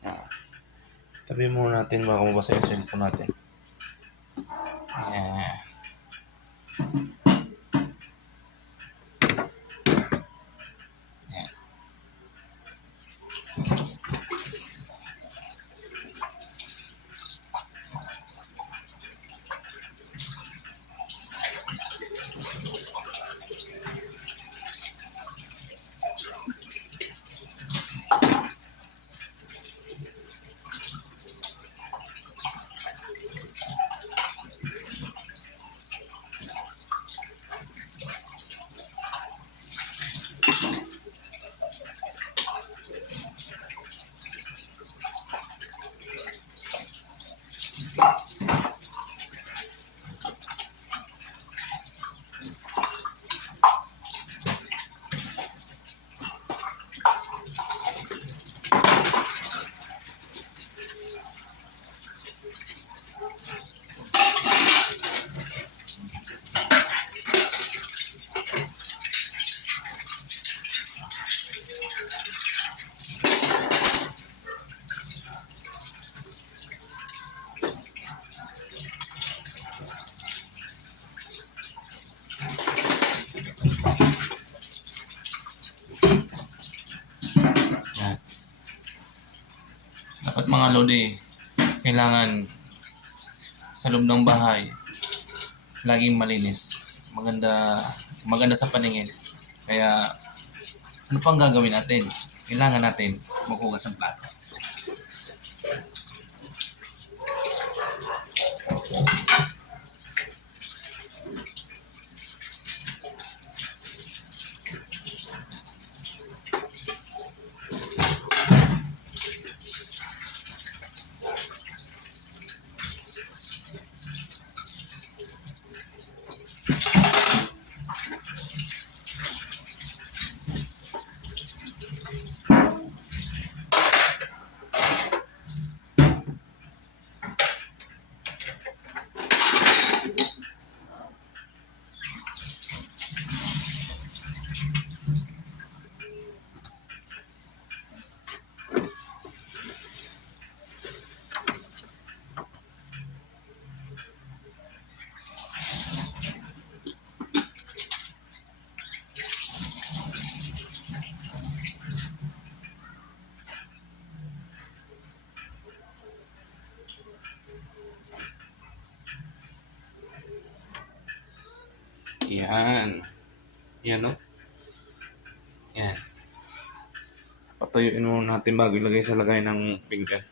Ah, tabi muna natin baka mabasa yung cellphone natin. Ayan. Ayan. Ayan. Dapat mga lodi, kailangan sa loob ng bahay laging malinis, maganda sa paningin. Kaya ano pang gagawin natin? Kailangan natin maghugas ng plato. Yan. Yan, no? Yan. Patuyuin muna natin bago ilagay sa lagay ng pinggan.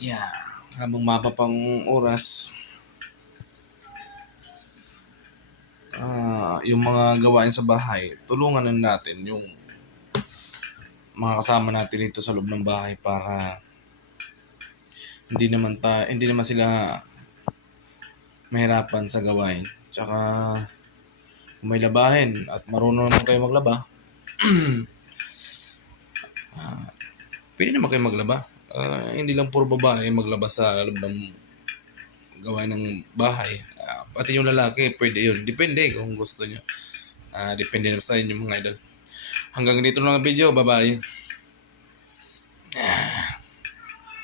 Yan. Habang mapa pang oras, yung mga gawain sa bahay, tulungan na natin yung mga kasama natin dito sa loob ng bahay para hindi naman sila mahirapan sa gawain. Tsaka kung may labahin at marunong naman kayo maglaba, pwede naman kayo maglaba. Hindi lang puro babae maglaba sa loob ng gawain ng bahay. Pati yung lalaki, pwede yun. Depende kung gusto nyo. Depende na sa inyo mga idol. Hanggang dito lang ang video. Bye-bye.